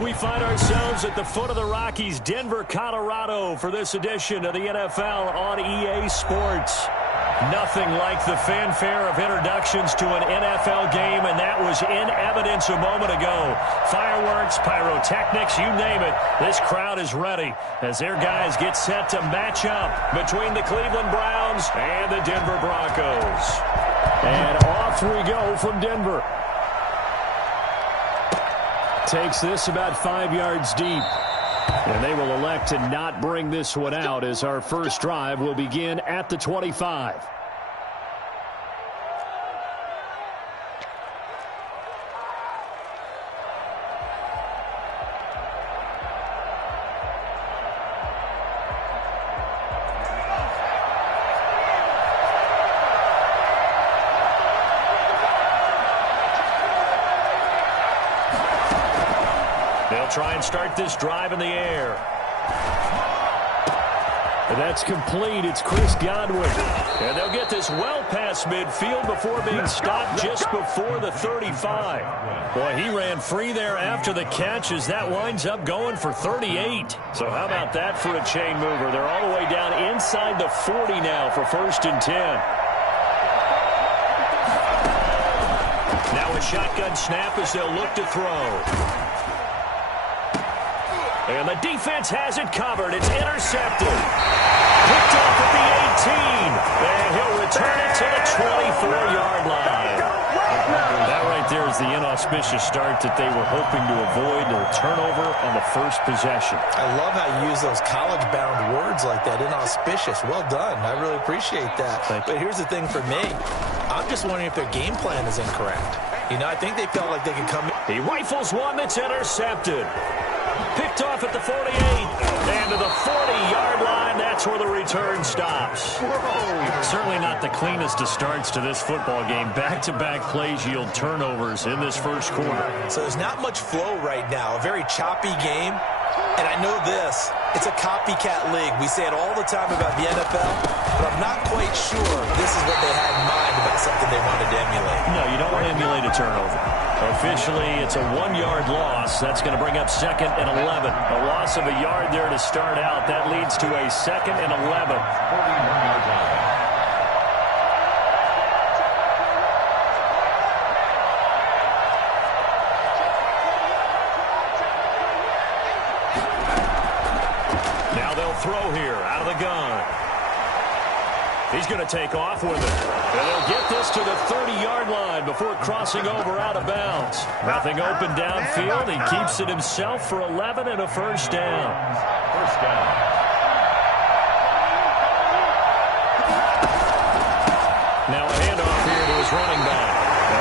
We find ourselves at the foot of the Rockies, Denver, Colorado, for this edition of the NFL on EA Sports. Nothing like the fanfare of introductions to an NFL game, and that was in evidence a moment ago. Fireworks, pyrotechnics, you name it. This crowd is ready as their guys get set to match up between the Cleveland Browns and the Denver Broncos. And off we go from Denver. Takes this about 5 yards deep. And they will elect to not bring this one out as our first drive will begin at the 25. They'll try and start this drive in the air. And that's complete. It's Chris Godwin. And they'll get this well past midfield before being stopped just before the 35. Boy, he ran free there after the catch as that winds up going for 38. So how about that for a chain mover? They're all the way down inside the 40 now for 1st and 10. Now a shotgun snap as they'll look to throw. And the defense has it covered. It's intercepted. Picked off at the 18. And he'll return it to the 24-yard line. That right there is the inauspicious start that they were hoping to avoid. A turnover on the first possession. I love how you use those college-bound words like that, inauspicious. Well done. I really appreciate that. But here's the thing for me. I'm just wondering if their game plan is incorrect. You know, I think they felt like they could come in. He rifles one that's intercepted. Picked off at the 48, and to the 40-yard line, that's where the return stops. Certainly not the cleanest of starts to this football game. Back-to-back plays yield turnovers in this first quarter. So there's not much flow right now. A very choppy game. And I know this, it's a copycat league. We say it all the time about the NFL, but I'm not quite sure this is what they had in mind about something they wanted to emulate. No, you don't want to emulate a turnover. Officially, it's a 1-yard loss. That's going to bring up 2nd and 11. A loss of a yard there to start out. That leads to a 2nd and 11. Now they'll throw here out of the gun. He's going to take off with it. And they'll get this to the 30-yard line before crossing over out of bounds. Nothing open downfield. He keeps it himself for 11 and a first down. First down. Now a handoff here to his running back.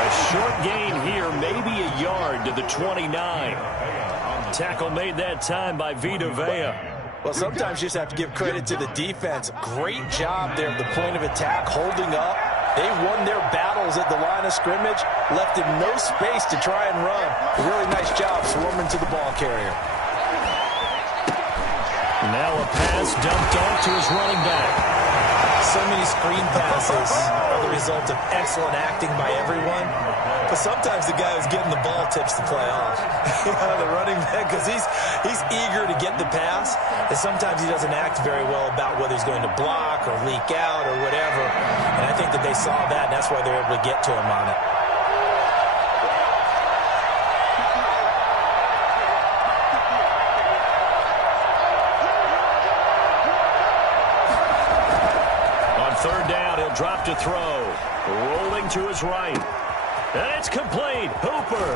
A short gain here, maybe a yard to the 29. Tackle made that time by Vita Vea. Well, sometimes you just have to give credit to the defense. Great job there at the point of attack, holding up. They won their battles at the line of scrimmage, left him no space to try and run. A really nice job swarming to the ball carrier. Now a pass dumped off to his running back. So many screen passes are the result of excellent acting by everyone. But sometimes the guy who's getting the ball tips the play off. The running back, because he's eager to get the pass, and sometimes he doesn't act very well about whether he's going to block or leak out or whatever. And I think that they saw that, and that's why they're able to get to him on it. On 3rd down, he'll drop to throw. Rolling to his right. And it's complete. Hooper.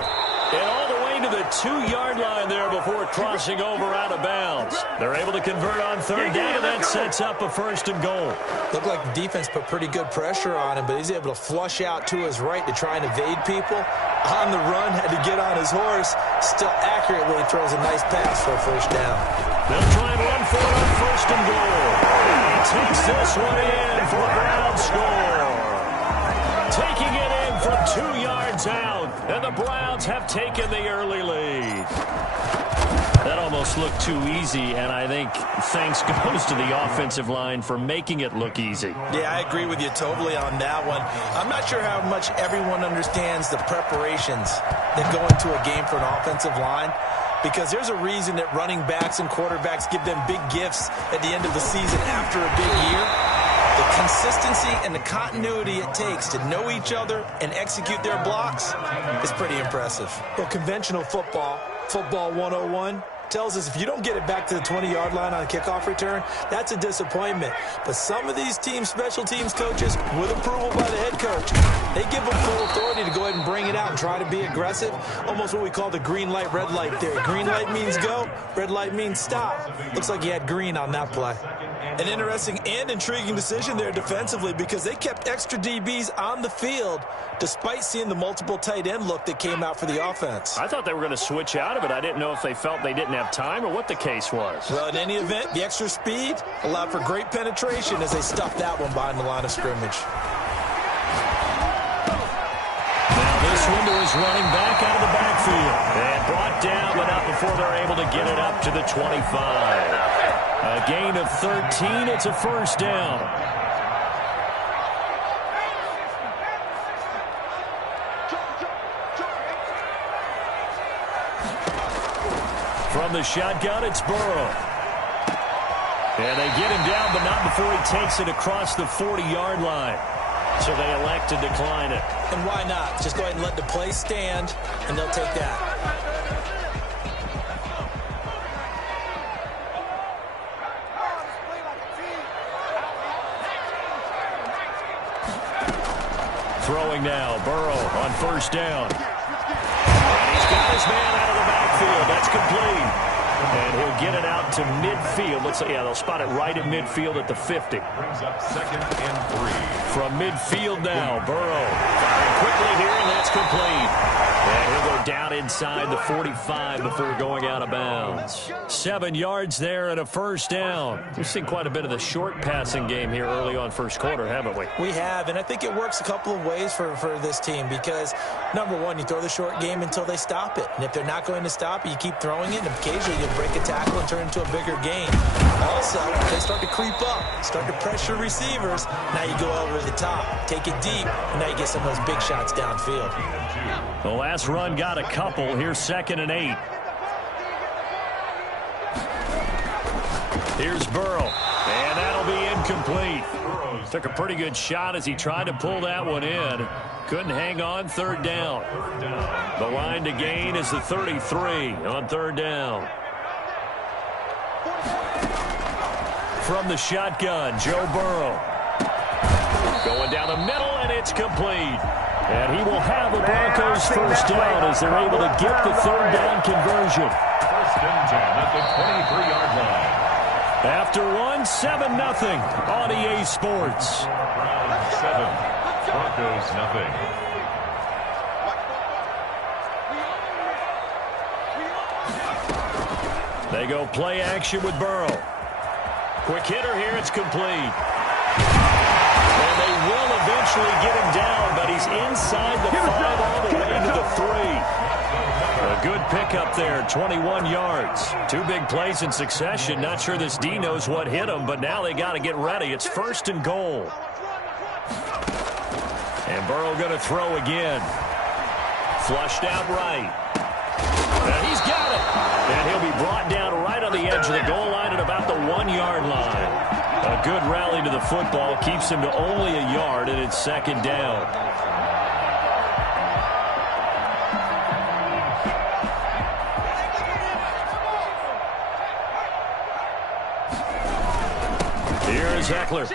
And all the way to the 2-yard line there before crossing over out of bounds. They're able to convert on 3rd down, and that sets up a 1st and goal. Looked like the defense put pretty good pressure on him, but he's able to flush out to his right to try and evade people. On the run, had to get on his horse. Still accurately throws a nice pass for a 1st down. They'll try and run for it on 1st and goal. He takes this one in for a Brown score. Taking it in from 2 yards out, and the Browns have taken the early lead. That almost looked too easy, and I think thanks goes to the offensive line for making it look easy. Yeah, I agree with you totally on that one. I'm not sure how much everyone understands the preparations that go into a game for an offensive line. because there's a reason that running backs and quarterbacks give them big gifts at the end of the season after a big year. The consistency and the continuity it takes to know each other and execute their blocks is pretty impressive. Well, conventional football 101, tells us if you don't get it back to the 20-yard line on a kickoff return, that's a disappointment. But some of these special teams coaches, with approval by the head coach, they give them full authority to go ahead and bring it out and try to be aggressive. Almost what we call the green light, red light theory. Green light means go, red light means stop. Looks like he had green on that play. An interesting and intriguing decision there defensively because they kept extra DBs on the field despite seeing the multiple tight end look that came out for the offense. I thought they were going to switch out of it. I didn't know if they felt they didn't have time or what the case was. Well, in any event, the extra speed allowed for great penetration as they stuffed that one behind the line of scrimmage. Now this one to his running back out of the backfield. And brought down, but not before they're able to get it up to the 25. A gain of 13. It's a first down. From the shotgun, it's Burrow. And they get him down, but not before he takes it across the 40-yard line. So they elect to decline it. And why not? Just go ahead and let the play stand, and they'll take that. Throwing now, Burrow on first down. And he's got his man out of the backfield. That's complete. And he'll get it out to midfield. Let's say, yeah, they'll spot it right at midfield at the 50. Brings up 2nd and 3. From midfield now, Burrow firing quickly here, and that's complete. And he'll go down inside the 45 before going out of bounds. 7 yards there and a first down. We've seen quite a bit of the short passing game here early on first quarter, haven't we? We have, and I think it works a couple of ways for this team because, number one, you throw the short game until they stop it. And if they're not going to stop it, you keep throwing it, and occasionally you'll break a tackle and turn it into a bigger game. Also, they start to creep up, start to pressure receivers. Now you go over the top, take it deep, and now you get some of those big shots downfield. The last run got a couple. Here's 2nd and 8. Here's Burrow, and that'll be incomplete. Took a pretty good shot as he tried to pull that one in. Couldn't hang on. 3rd down. The line to gain is the 33 on 3rd down. From the shotgun, Joe Burrow. Going down the middle, and it's complete. And he will have the Broncos first down as they're able to get the 3rd down conversion. 1st and 10 at the 23-yard line. After one, 7-0 on EA Sports. Browns 7, Broncos 0. They go play action with Burrow. Quick hitter here, it's complete. And they will eventually get him down, but he's inside the 5 all the way to the 3. A good pickup there, 21 yards. 2 big plays in succession. Not sure this D knows what hit him, but now they got to get ready. It's 1st and goal. And Burrow going to throw again. Flushed out right. And he's got it. And he'll be brought down right on the edge of the goal line at about the 1-yard line. A good rally to the football keeps him to only a yard, and it's 2nd down. Here's Eckler.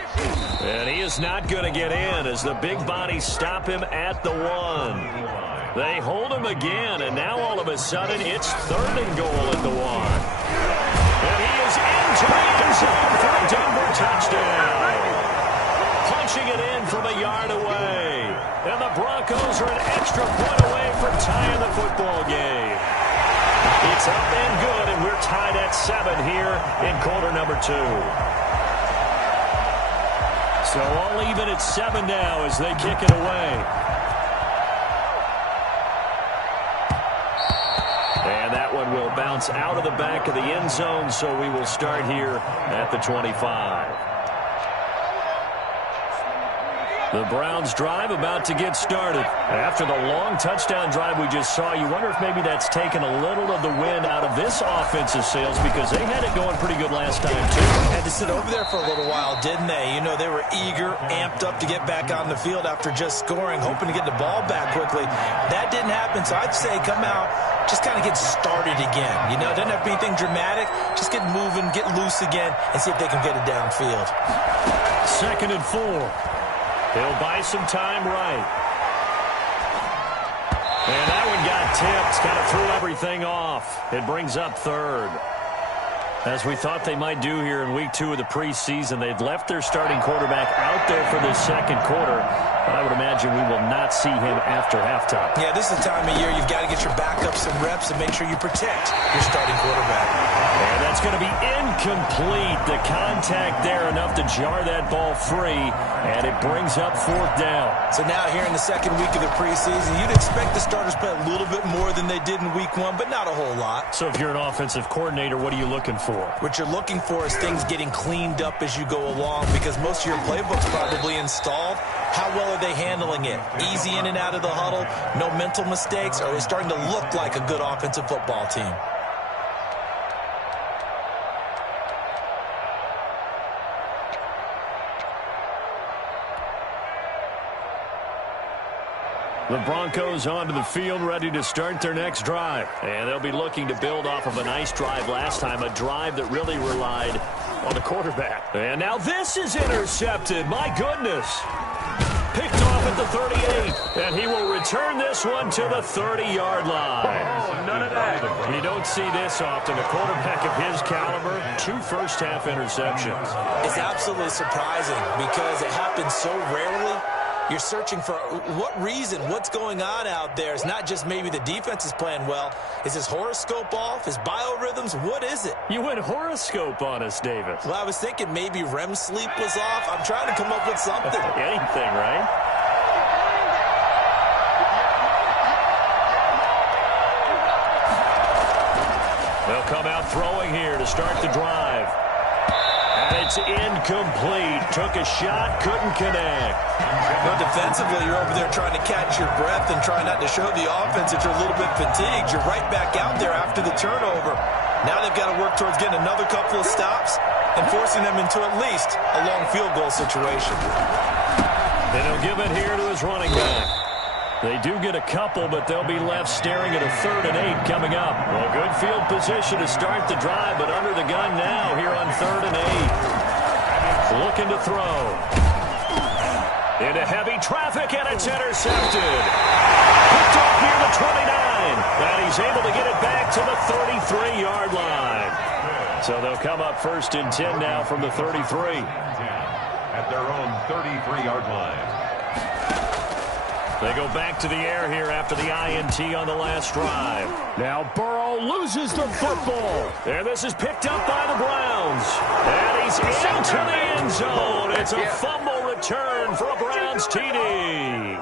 And he is not going to get in as the big bodies stop him at the 1. They hold him again, and now all of a sudden it's 3rd and goal at the 1. And he is into the end zone for a Denver touchdown. Punching it in from a yard away. And the Broncos are an extra point away from tying the football game. It's up and good, and we're tied at 7 here in quarter number 2. So all even at 7 now as they kick it away. And that one will bounce out of the back of the end zone, so we will start here at the 25. The Browns drive about to get started. After the long touchdown drive we just saw, you wonder if maybe that's taken a little of the wind out of this offensive sails because they had it going pretty good last time, too. Had to sit over there for a little while, didn't they? You know, they were eager, amped up to get back on the field after just scoring, hoping to get the ball back quickly. That didn't happen, so I'd say come out, just kind of get started again. You know, it doesn't have to be anything dramatic. Just get moving, get loose again, and see if they can get it downfield. 2nd and 4. He'll buy some time right. And that one got tipped. Kind of threw everything off. It brings up 3rd. As we thought they might do here in week 2 of the preseason, they've left their starting quarterback out there for this 2nd quarter. But I would imagine we will not see him after halftime. Yeah, this is the time of year you've got to get your backup some reps and make sure you protect your starting quarterback. And that's going to be incomplete. The contact there enough to jar that ball free, and it brings up 4th down. So now here in the 2nd week of the preseason, you'd expect the starters play a little bit more than they did in week 1, but not a whole lot. So if you're an offensive coordinator, what are you looking for? What you're looking for is things getting cleaned up as you go along because most of your playbook's probably installed. How well are they handling it? Easy in and out of the huddle, no mental mistakes? Are they starting to look like a good offensive football team? The Broncos onto the field, ready to start their next drive. And they'll be looking to build off of a nice drive last time, a drive that really relied on the quarterback. And now this is intercepted. My goodness. Picked off at the 38, and he will return this one to the 30-yard line. Oh, none of that. You don't see this often. A quarterback of his caliber, 2 first-half interceptions. It's absolutely surprising because it happens so rarely. You're searching for what reason, what's going on out there. It's not just maybe the defense is playing well. Is his horoscope off? His biorhythms? What is it? You went horoscope on us, Davis. Well, I was thinking maybe REM sleep was off. I'm trying to come up with something. Anything, right? They'll come out throwing here to start the drive. And it's incomplete. Took a shot, couldn't connect. But defensively, you're over there trying to catch your breath and try not to show the offense that you're a little bit fatigued. You're right back out there after the turnover. Now they've got to work towards getting another couple of stops and forcing them into at least a long field goal situation. And he'll give it here to his running back. They do get a couple, but they'll be left staring at a 3rd and 8 coming up. Well, good field position to start the drive, but under the gun now here on 3rd and 8. Looking to throw. Into heavy traffic, and it's intercepted. Picked off near the 29. And he's able to get it back to the 33-yard line. So they'll come up 1st and 10 now from the 33. At their own 33-yard line. They go back to the air here after the INT on the last drive. Now Burrow loses the football. And this is picked up by the Browns. And he's into the end zone. It's a fumble return for a Browns TD.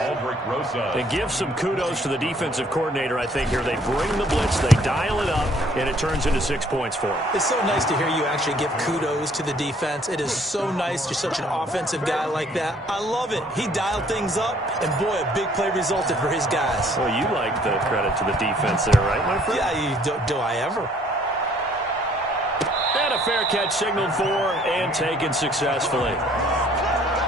Aldrich Rosa. They give some kudos to the defensive coordinator, I think, here. They bring the blitz, they dial it up, and it turns into 6 points for them. It's so nice to hear you actually give kudos to the defense. It is so nice. You're such an offensive guy like that. I love it. He dialed things up, and boy, a big play resulted for his guys. Well, you like the credit to the defense there, right, my friend? Yeah, do I ever? And a fair catch signaled for and taken successfully.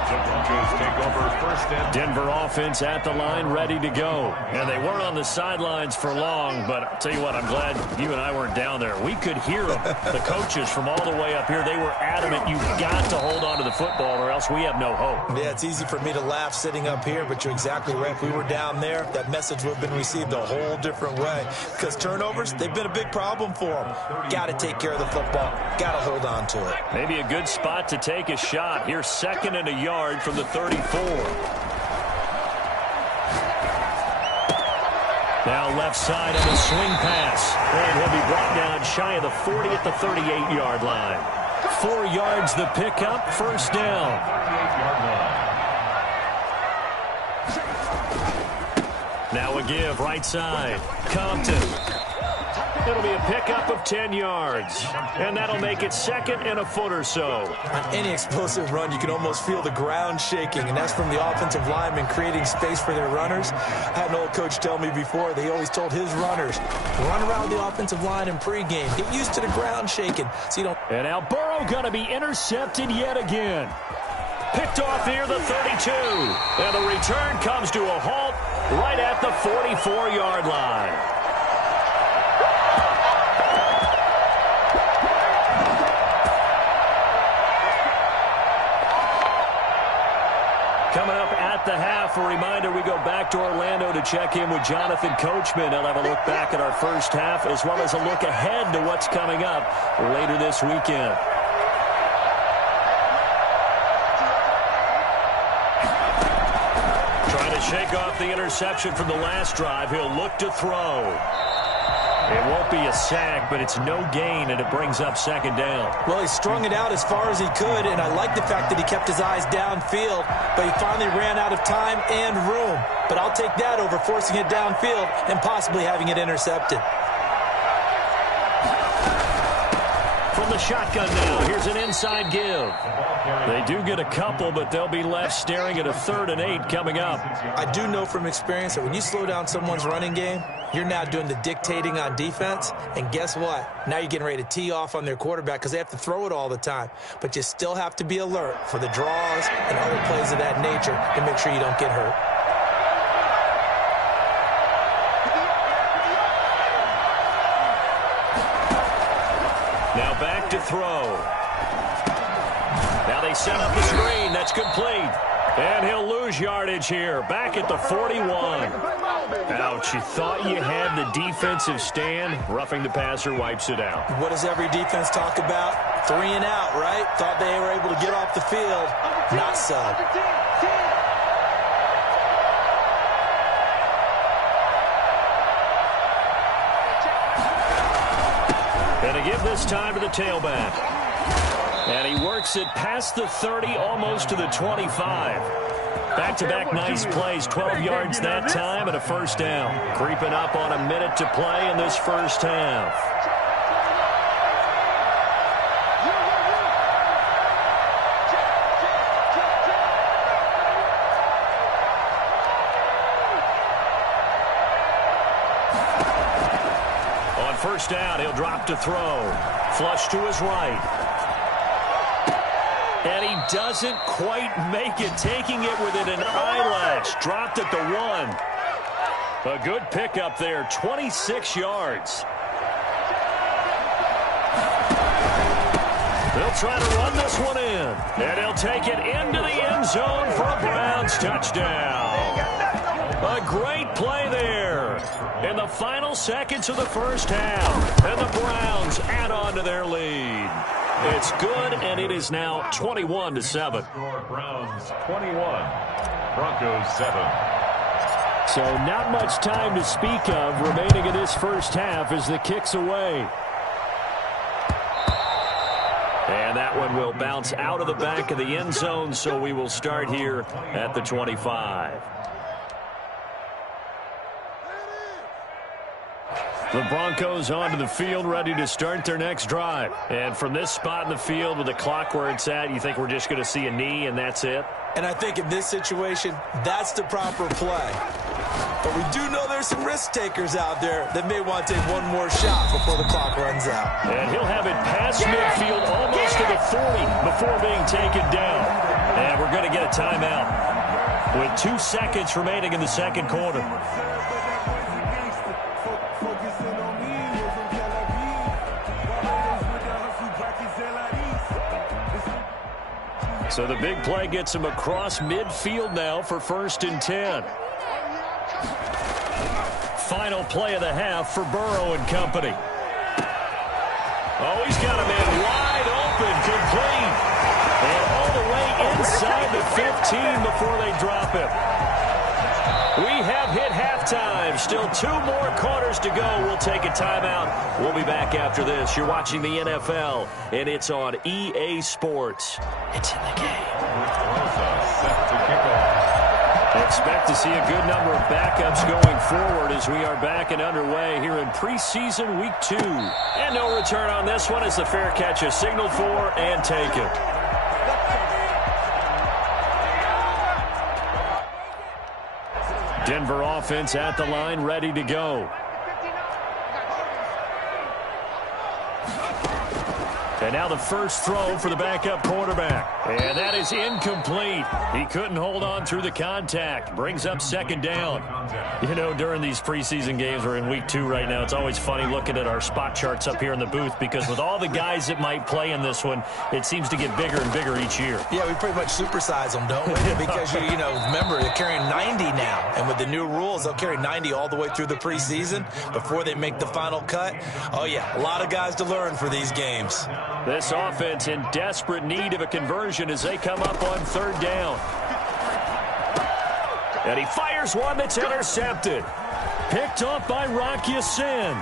The Broncos take over 1st and Denver offense at the line, ready to go. And they weren't on the sidelines for long, but I'll tell you what, I'm glad you and I weren't down there. We could hear them. The coaches from all the way up here, they were adamant, you've got to hold on to the football or else we have no hope. Yeah, it's easy for me to laugh sitting up here, but you're exactly right. If we were down there, that message would have been received a whole different way. Because turnovers, they've been a big problem for them. Got to take care of the football. Got to hold on to it. Maybe a good spot to take a shot. Here's 2nd and a yard from the 34. Now left side on the swing pass. And he'll be brought down shy of the 40 at the 38-yard line. 4 yards the pickup, 1st down. 38-yard line. Now a give, right side. Compton. It'll be a pickup of 10 yards, and that'll make it 2nd and a foot or so. On any explosive run, you can almost feel the ground shaking, and that's from the offensive linemen creating space for their runners. I had an old coach tell me before, they always told his runners, run around the offensive line in pregame. Get used to the ground shaking so you don't... And now Burrow going to be intercepted yet again. Picked off near the 32. And the return comes to a halt right at the 44-yard line. Coming up at the half, a reminder, we go back to Orlando to check in with Jonathan Coachman. He'll have a look back at our first half as well as a look ahead to what's coming up later this weekend. Trying to shake off the interception from the last drive. He'll look to throw. It won't be a sack, but it's no gain, and it brings up 2nd down. Well, he strung it out as far as he could, and I like the fact that he kept his eyes downfield, but he finally ran out of time and room. But I'll take that over forcing it downfield and possibly having it intercepted. From the shotgun now, here's an inside give. They do get a couple, but they'll be left staring at a 3rd and 8 coming up. I do know from experience that when you slow down someone's running game, you're now doing the dictating on defense, and guess what? Now you're getting ready to tee off on their quarterback because they have to throw it all the time. But you still have to be alert for the draws and other plays of that nature to make sure you don't get hurt. Now back to throw. Now they set up the screen. That's complete. And he'll lose yardage here. Back at the 41. Ouch, you thought you had the defensive stand. Roughing the passer wipes it out. What does every defense talk about? 3 and out, right? Thought they were able to get off the field. Not so. And to give this time to the tailback. And he works it past the 30, almost to the 25. Back-to-back nice plays, 12 yards that time and a 1st down. Creeping up on a minute to play in this first half. On 1st down, he'll drop to throw. Flush to his right. And he doesn't quite make it, taking it within an eyelash. Dropped at the 1. A good pickup there, 26 yards. They'll try to run this one in. And he'll take it into the end zone for a Browns touchdown. A great play there in the final seconds of the first half. And the Browns add on to their lead. It's good, and it is now 21-7. Browns 21, Broncos 7. So not much time to speak of remaining in this first half as the kick's away. And that one will bounce out of the back of the end zone, so we will start here at the 25. The Broncos onto the field, ready to start their next drive. And from this spot in the field with the clock where it's at, you think we're just going to see a knee and that's it? And I think in this situation, that's the proper play. But we do know there's some risk takers out there that may want to take one more shot before the clock runs out. And he'll have it past midfield almost to the 40 before being taken down. And we're going to get a timeout with 2 seconds remaining in the second quarter. So the big play gets him across midfield now for 1st and 10. Final play of the half for Burrow and company. Oh, he's got a man wide open, complete. And all the way inside the 15 before they drop him. We have hit halftime. Still 2 more quarters to go. We'll take a timeout. We'll be back after this. You're watching the NFL, and it's on EA Sports. It's in the game. Rosa set to kick off. Expect to see a good number of backups going forward as we are back and underway here in preseason week 2. And no return on this one as the fair catch is signaled for and taken. Denver offense at the line, ready to go. And now the first throw for the backup quarterback. And that is incomplete. He couldn't hold on through the contact. Brings up second down. You know, during these preseason games, we're in week 2 right now, it's always funny looking at our spot charts up here in the booth because with all the guys that might play in this one, it seems to get bigger and bigger each year. Yeah, we pretty much supersize them, don't we? Because, you know, remember, they're carrying 90 now. And with the new rules, they'll carry 90 all the way through the preseason before they make the final cut. Oh, yeah, a lot of guys to learn for these games. This offense in desperate need of a conversion as they come up on third down. And he fires one that's intercepted. Picked off by Rock Ya-Sin. And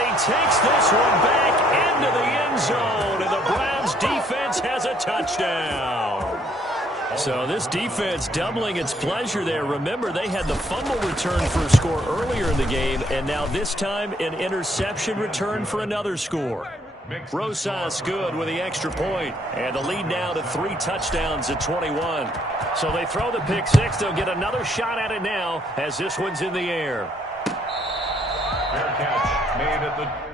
he takes this one back into the end zone. And the Browns defense has a touchdown. So this defense doubling its pleasure there. Remember, they had the fumble return for a score earlier in the game. And now this time an interception return for another score. Rosas good with the extra point, and the lead now to 3 touchdowns at 21. So they throw the pick 6. They'll get another shot at it now as this one's in the air. Fair catch made at the...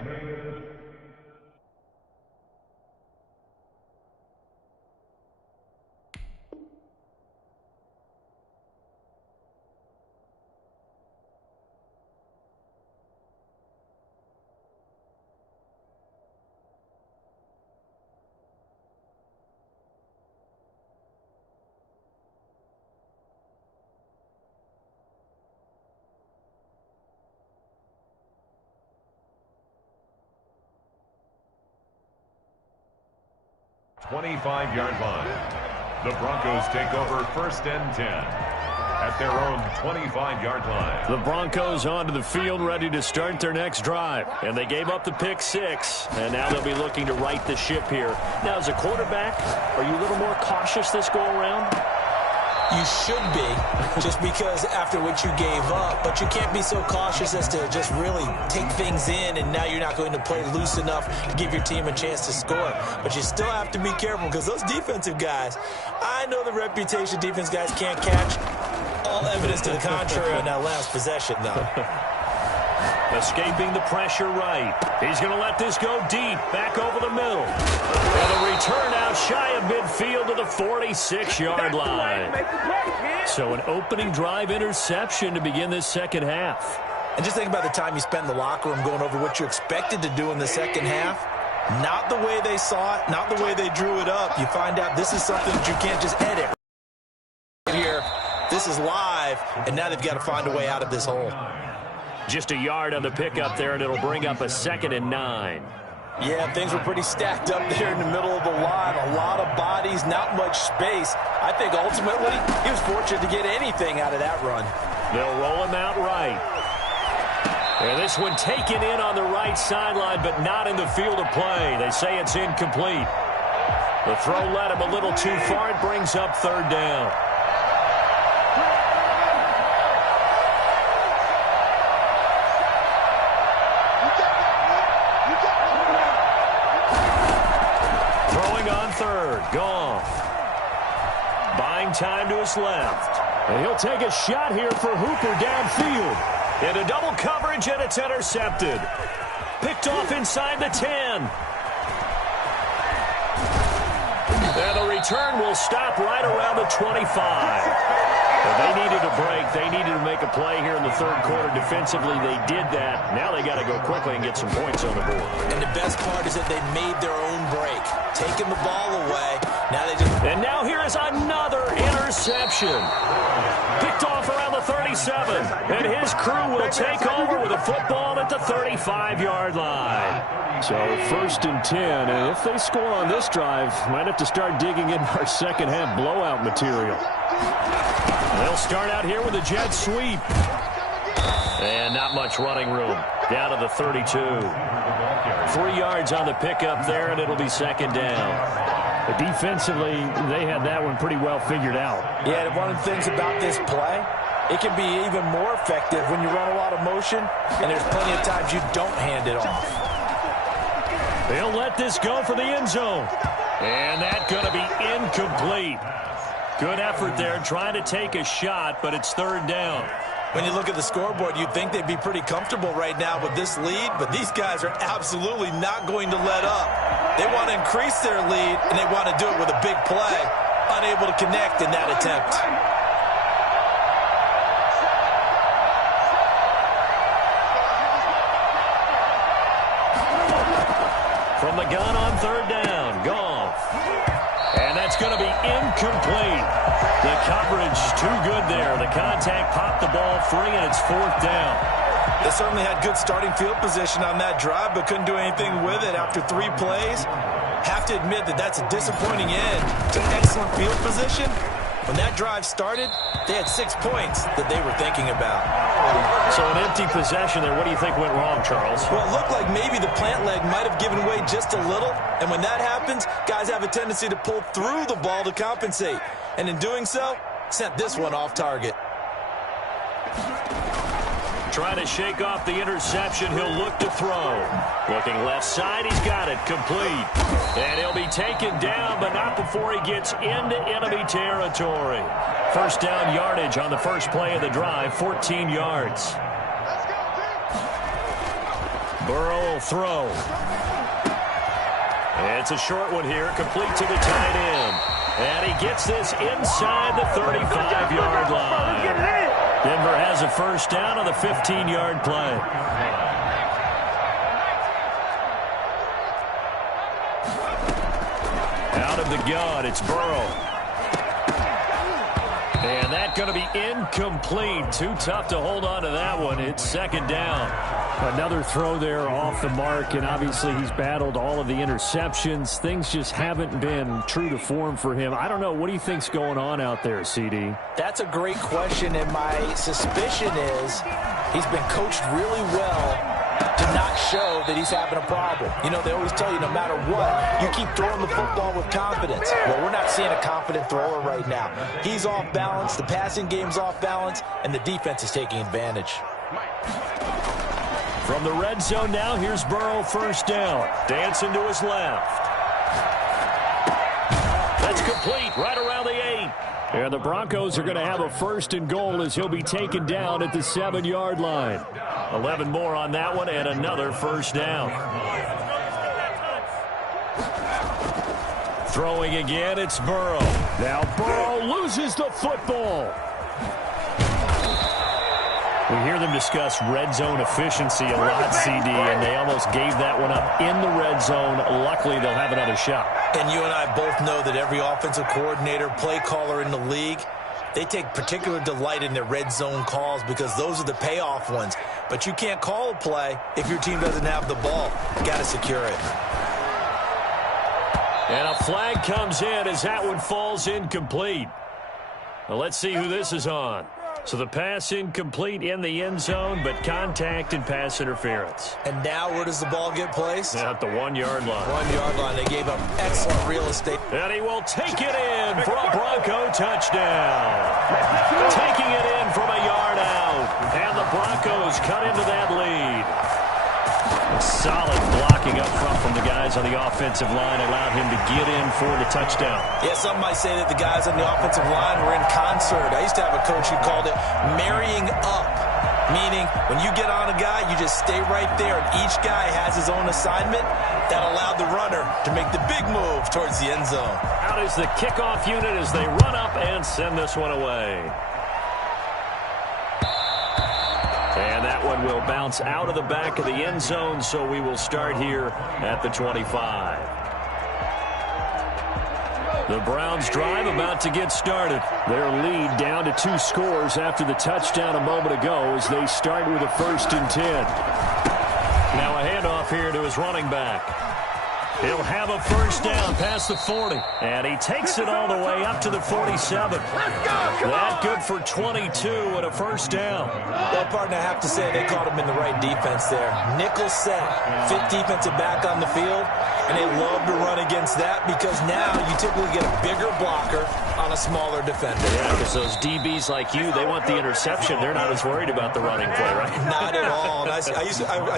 .25-yard line. The Broncos take over first and 10 at their own 25-yard line. The Broncos onto the field ready to start their next drive. And they gave up the pick 6. And now they'll be looking to right the ship here. Now, as a quarterback, are you a little more cautious this go-around? You should be, just because after what you gave up. But you can't be so cautious as to just really take things in, and now you're not going to play loose enough to give your team a chance to score. But you still have to be careful because those defensive guys, I know the reputation defense guys can't catch. All evidence to the contrary on that last possession, though. Escaping the pressure right. He's going to let this go deep, back over the middle. And a return out shy of midfield to the 46-yard line. So an opening drive interception to begin this second half. And just think about the time you spent in the locker room going over what you expected to do in the second half. Not the way they saw it, not the way they drew it up. You find out this is something that you can't just edit. Here, this is live, and now they've got to find a way out of this hole. Just a yard on the pickup there, and it'll bring up a 2nd and 9. Yeah, things were pretty stacked up there in the middle of the line. A lot of bodies, not much space. I think ultimately he was fortunate to get anything out of that run. They'll roll him out right. And this one taken in on the right sideline, but not in the field of play. They say it's incomplete. The throw led him a little too far. It brings up 3rd down. Goff. Buying time to his left. And he'll take a shot here for Hooper downfield. Into double coverage, and it's intercepted. Picked off inside the 10. And the return will stop right around the 25. They needed a break. They needed to make a play here in the 3rd quarter. Defensively, they did that. Now they got to go quickly and get some points on the board. And the best part is that they made their own break, taking the ball away. And now here is another interception. Picked off around the 37. And his crew will take over with a football at the 35-yard line. So 1st and 10. And if they score on this drive, might have to start digging in our second half blowout material. They'll start out here with a jet sweep. And not much running room. Down to the 32. 3 yards on the pickup there, and it'll be 2nd down. Defensively, they had that one pretty well figured out. Yeah, one of the things about this play, it can be even more effective when you run a lot of motion, and there's plenty of times you don't hand it off. They'll let this go for the end zone. And that's going to be incomplete. Good effort there, trying to take a shot, but it's third down. When you look at the scoreboard, you'd think they'd be pretty comfortable right now with this lead, but these guys are absolutely not going to let up. They want to increase their lead, and they want to do it with a big play. Unable to connect in that attempt. From the gun on third down, Goff. And that's going to be incomplete. The coverage too good there. The contact popped the ball free, and it's fourth down. They certainly had good starting field position on that drive, but couldn't do anything with it after 3 plays. Have to admit that that's a disappointing end to excellent field position. When that drive started, they had 6 points that they were thinking about. So an empty possession there. What do you think went wrong, Charles? Well, it looked like maybe the plant leg might have given way just a little. And when that happens, guys have a tendency to pull through the ball to compensate. And in doing so, sent this one off target. Trying to shake off the interception. He'll look to throw. Looking left side. He's got it. Complete. And he'll be taken down, but not before he gets into enemy territory. First down yardage on the first play of the drive. 14 yards. Burrow will throw. It's a short one here. Complete to the tight end. And he gets this inside the 35-yard line. Denver has a first down on the 15-yard play. Out of the gun, it's Burrow. And that's going to be incomplete. Too tough to hold on to that one. It's second down. Another throw there off the mark, and obviously he's battled all of the interceptions. Things just haven't been true to form for him. I don't know. What do you think's going on out there, CD? That's a great question, and my suspicion is he's been coached really well to not show that he's having a problem. You know, they always tell you no matter what, you keep throwing the football with confidence. Well, we're not seeing a confident thrower right now. He's off balance, the passing game's off balance, and the defense is taking advantage. From the red zone now, here's Burrow, first down. Dancing to his left. That's complete, right around the 8. And the Broncos are going to have a first and goal as he'll be taken down at the 7-yard line. 11 more on that one and another first down. Throwing again, it's Burrow. Now Burrow loses the football. We hear them discuss red zone efficiency a lot, CD, and they almost gave that one up in the red zone. Luckily, they'll have another shot. And you and I both know that every offensive coordinator, play caller in the league, they take particular delight in their red zone calls because those are the payoff ones. But you can't call a play if your team doesn't have the ball. Got to secure it. And a flag comes in as that one falls incomplete. Well, let's see who this is on. So the pass incomplete in the end zone, but contact and pass interference. And now where does the ball get placed? At the 1-yard line. 1-yard line. They gave up excellent real estate. And he will take it in for a Bronco touchdown. Taking it in from a yard out. And the Broncos cut into that lead. Solid blocking up front from the guys on the offensive line allowed him to get in for the touchdown. Yeah, some might say that the guys on the offensive line were in concert. I used to have a coach who called it marrying up, meaning when you get on a guy, you just stay right there, and each guy has his own assignment. That allowed the runner to make the big move towards the end zone. Out is the kickoff unit as they run up and send this one away. And that one will bounce out of the back of the end zone, so we will start here at the 25. The Browns drive about to get started. Their lead down to 2 scores after the touchdown a moment ago as they start with a 1st and 10. Now a handoff here to his running back. He'll have a first down past the 40. And he takes it all the way up to the 47. That good for 22 and a first down. Well, partner, I have to say they caught him in the right defense there. Nickel set, fifth defensive back on the field, and they love to run against that because now you typically get a bigger blocker on a smaller defender. Yeah, because those DBs like you, they want the interception. They're not as worried about the running play, right? Not at all. And I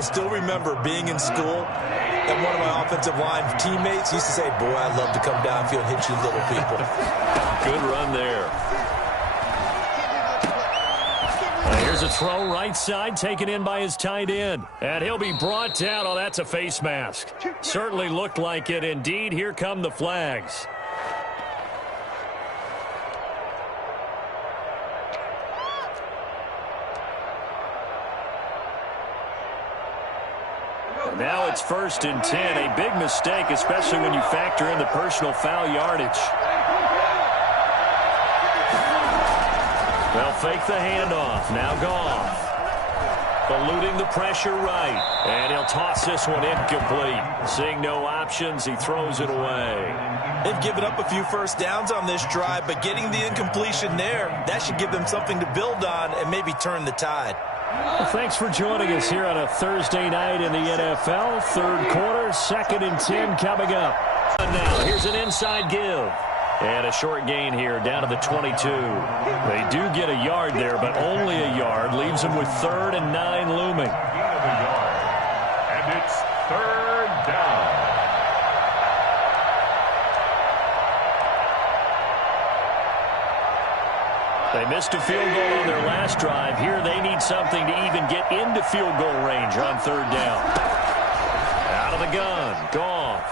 still remember being in school, and one of my offensive line teammates used to say, boy, I'd love to come downfield and hit you little people. Good run there. Here's a throw right side taken in by his tight end. And he'll be brought down. Oh, that's a face mask. Certainly looked like it. Indeed, here come the flags. Now it's 1st and 10. A big mistake, especially when you factor in the personal foul yardage. They'll fake the handoff. Now Goff. Eluding the pressure right. And he'll toss this one incomplete. Seeing no options, he throws it away. They've given up a few first downs on this drive, but getting the incompletion there, that should give them something to build on and maybe turn the tide. Well, thanks for joining us here on a Thursday night in the NFL. Third quarter, 2nd and 10 coming up. And now, here's an inside give. And a short gain here, down to the 22. They do get a yard there, but only a yard. Leaves them with 3rd and 9 looming. And it's 3rd down. They missed a field goal on their last drive. Here they need something to even get into field goal range on 3rd down. Out of the gun, Goff.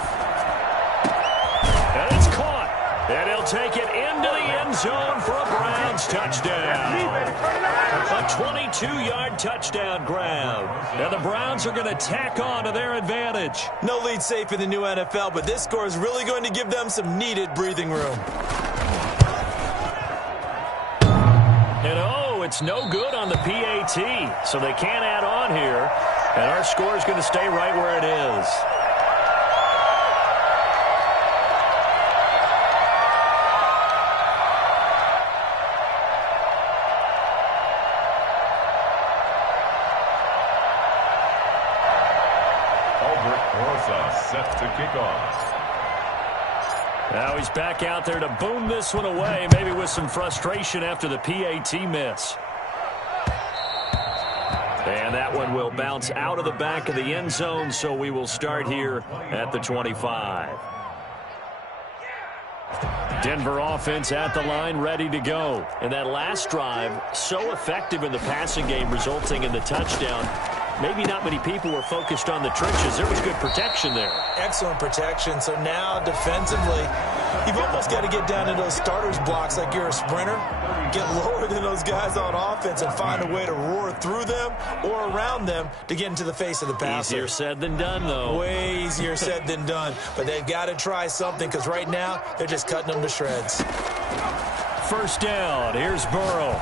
And it's caught. And he'll take it into the end zone for a Browns touchdown. A 22-yard touchdown grab. And the Browns are going to tack on to their advantage. No lead safe in the new NFL, but this score is really going to give them some needed breathing room. And oh, it's no good on the PAT, so they can't add on here. And our score is going to stay right where it is. Set to kick off. Now he's back out there to boom this one away, maybe with some frustration after the PAT miss. And that one will bounce out of the back of the end zone, so we will start here at the 25. Denver offense at the line, ready to go. And that last drive, so effective in the passing game, resulting in the touchdown. Maybe not many people were focused on the trenches. There was good protection there. Excellent protection. So now defensively, you've almost got to get down to those starters blocks like you're a sprinter. Get lower than those guys on offense and find a way to roar through them or around them to get into the face of the passer. Easier said than done, though. Way easier said than done. But they've got to try something because right now they're just cutting them to shreds. First down. Here's Burrow.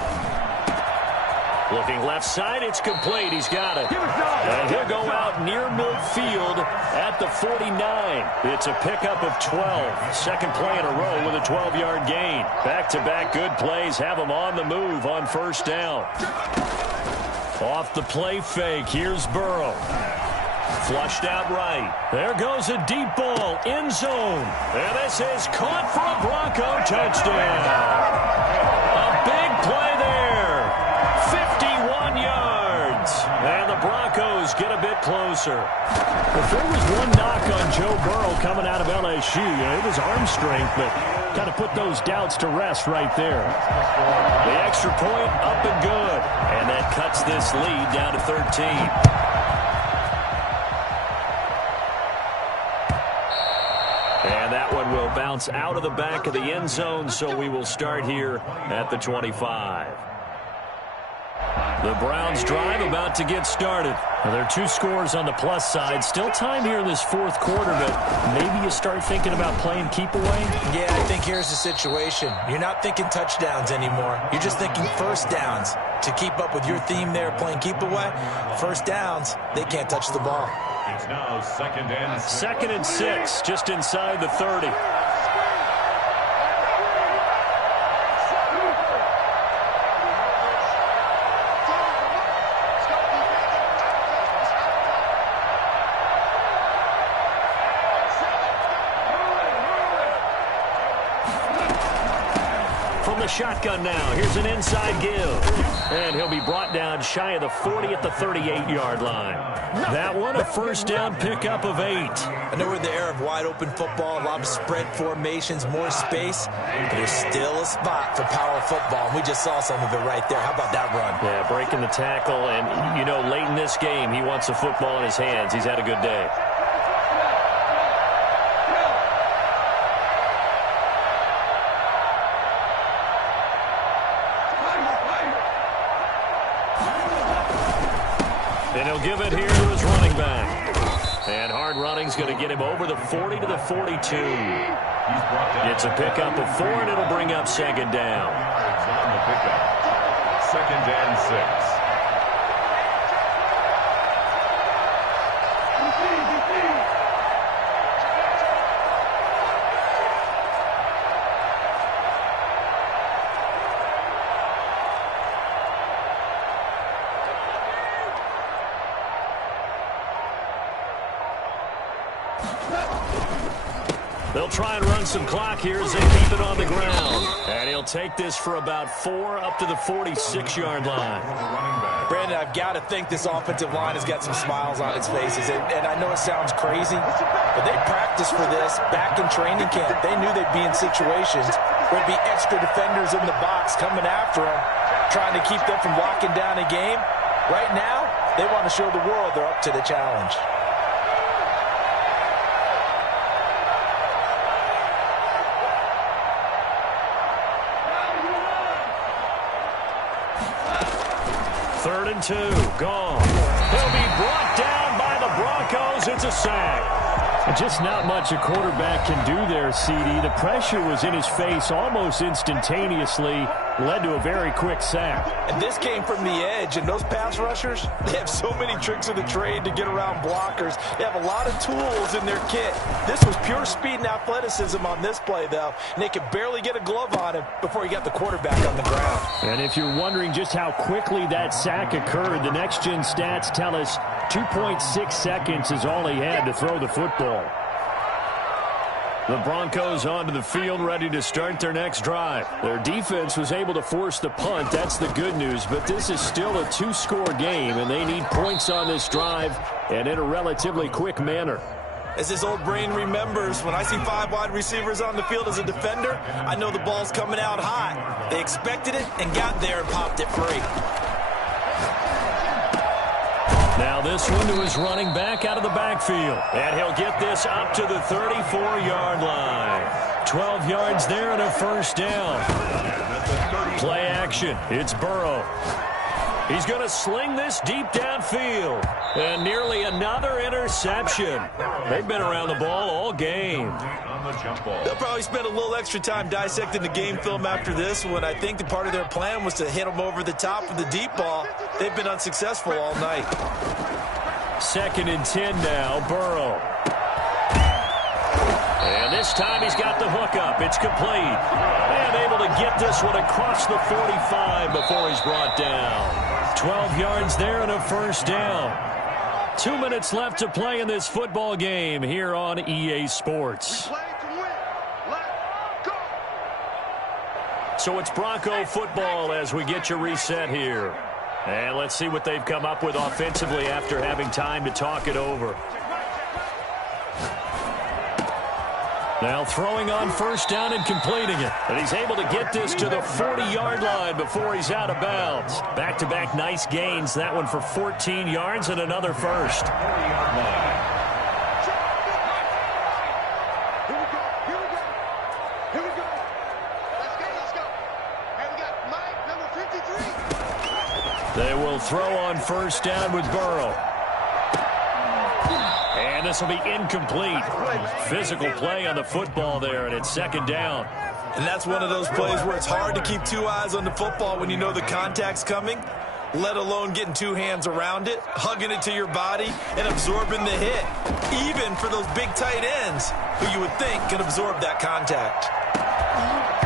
Looking left side, it's complete. He's got it. And he'll go out near midfield at the 49. It's a pickup of 12. Second play in a row with a 12-yard gain. Back-to-back good plays have him on the move on first down. Off the play fake, here's Burrow. Flushed out right. There goes a deep ball, end zone. And this is caught for a Bronco touchdown. A big play there. 51 yards. And the Broncos get a bit closer. If there was one knock on Joe Burrow coming out of LSU, it was arm strength, but kind of put those doubts to rest right there. The extra point up and good. And that cuts this lead down to 13. And that one will bounce out of the back of the end zone, so we will start here at the 25. The Browns drive about to get started. Well, there are 2 scores on the plus side. Still time here in this fourth quarter, but maybe you start thinking about playing keep away? Yeah, I think here's the situation. You're not thinking touchdowns anymore. You're just thinking first downs. To keep up with your theme there, playing keep away, first downs, they can't touch the ball. It's now second and 6. Second and 6, just inside the 30. From the shotgun now, here's an inside give. And he'll be brought down shy of the 40 at the 38-yard line. That one, a first down pickup of 8. I know we're in the era of wide-open football, a lot of spread formations, more space, but there's still a spot for power football, and we just saw some of it right there. How about that run? Yeah, breaking the tackle, and, you know, late in this game, he wants the football in his hands. He's had a good day. And he'll give it here to his running back. And hard running's going to get him over the 40 to the 42. It's a pickup of 4, and it'll bring up second down. On the pickup. Second and 6. They'll try and run some clock here as they keep it on the ground. And he'll take this for about 4 up to the 46-yard line. Brandon, I've got to think this offensive line has got some smiles on its faces. And I know it sounds crazy, but they practiced for this back in training camp. They knew they'd be in situations where there'd be extra defenders in the box coming after them, trying to keep them from locking down a game. Right now, they want to show the world they're up to the challenge. Third and 2, gone. He'll be brought down by the Broncos. It's a sack. Just not much a quarterback can do there, CD. The pressure was in his face almost instantaneously, led to a very quick sack. And this came from the edge, and those pass rushers, they have so many tricks of the trade to get around blockers. They have a lot of tools in their kit. This was pure speed and athleticism on this play, though, and they could barely get a glove on him before he got the quarterback on the ground. And if you're wondering just how quickly that sack occurred, the next-gen stats tell us 2.6 seconds is all he had to throw the football. The Broncos onto the field, ready to start their next drive. Their defense was able to force the punt. That's the good news, but this is still a 2-score game, and they need points on this drive and in a relatively quick manner. As his old brain remembers, when I see 5 wide receivers on the field as a defender, I know the ball's coming out hot. They expected it and got there and popped it free. Now this one to his running back out of the backfield. And he'll get this up to the 34-yard line. 12 yards there and a first down. Play action. It's Burrow. He's going to sling this deep downfield. And nearly another interception. They've been around the ball all game. They'll probably spend a little extra time dissecting the game film after this one. I think the part of their plan was to hit them over the top with the deep ball. They've been unsuccessful all night. Second and 10 now, Burrow. And this time he's got the hookup. It's complete. And able to get this one across the 45 before he's brought down. 12 yards there and a first down. 2 minutes left to play in this football game here on EA Sports. So it's Bronco football as we get you reset here. And let's see what they've come up with offensively after having time to talk it over. Now throwing on first down and completing it. And he's able to get this to the 40-yard line before he's out of bounds. Back-to-back nice gains. That one for 14 yards and another first. They will throw on first down with Burrow. And this will be incomplete. Physical play on the football there, and it's second down. And that's one of those plays where it's hard to keep 2 eyes on the football when you know the contact's coming. let alone getting two hands around it, hugging it to your body, and absorbing the hit, even for those big tight ends who you would think can absorb that contact.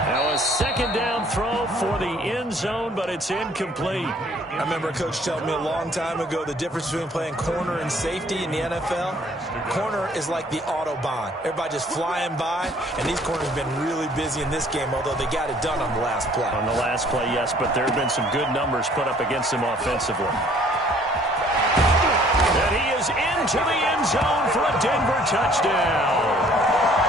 Now a second down throw for the end zone, but it's incomplete. I remember a coach telling me a long time ago the difference between playing corner and safety in the NFL. Corner is like the Autobahn. Everybody just flying by, and these corners have been really busy in this game, although they got it done on the last play. On the last play, yes, but there have been some good numbers put up against him offensively. And he is into the end zone for a Denver touchdown.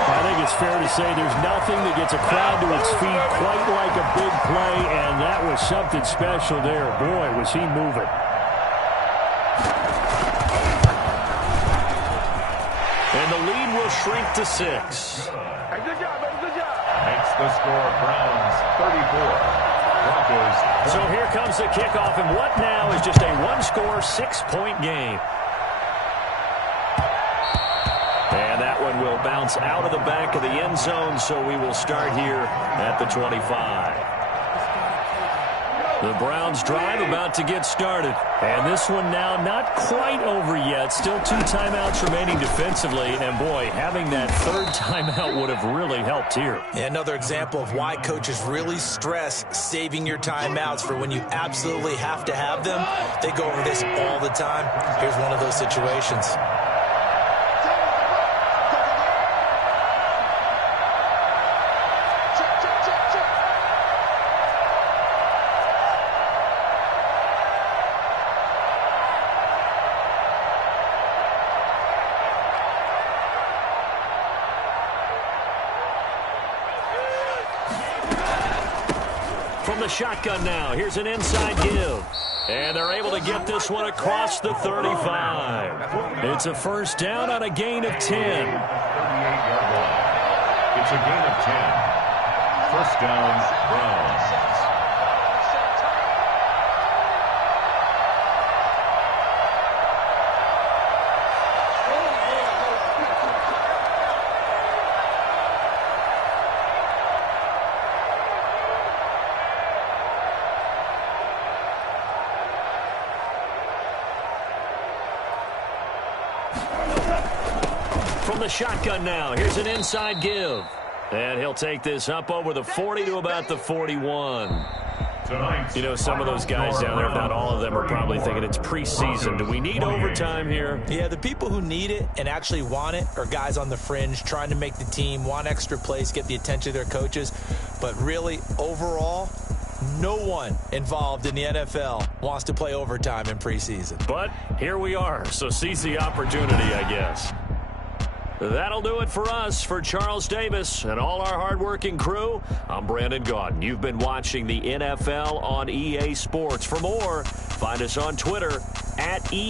I think it's fair to say there's nothing that gets a crowd to its feet quite like a big play, and that was something special there. Boy, was he moving. And the lead will shrink to 6. Makes the score Browns 34. Broncos. So here comes the kickoff, and what now is just a one-score, 6-point game. And that one will bounce out of the back of the end zone, so we will start here at the 25. The Browns drive about to get started. And this one now not quite over yet. Still 2 timeouts remaining defensively. And, boy, having that third timeout would have really helped here. Another example of why coaches really stress saving your timeouts for when you absolutely have to have them. They go over this all the time. Here's one of those situations. From the shotgun now, here's an inside give. And they're able to get this one across the 35. It's a first down on a gain of 10. 38-yard line. It's a gain of 10. First down, Browns. From the shotgun now, here's an inside give. And he'll take this up over the 40 to about the 41. You know, some of those guys down there, if not all of them, are probably thinking it's preseason. Do we need overtime here? Yeah, the people who need it and actually want it are guys on the fringe trying to make the team, want extra plays, get the attention of their coaches. But really, overall, no one involved in the NFL wants to play overtime in preseason. But here we are, so seize the opportunity, I guess. That'll do it for us. For Charles Davis and all our hardworking crew, I'm Brandon Gaudin. You've been watching the NFL on EA Sports. For more, find us on Twitter @EA.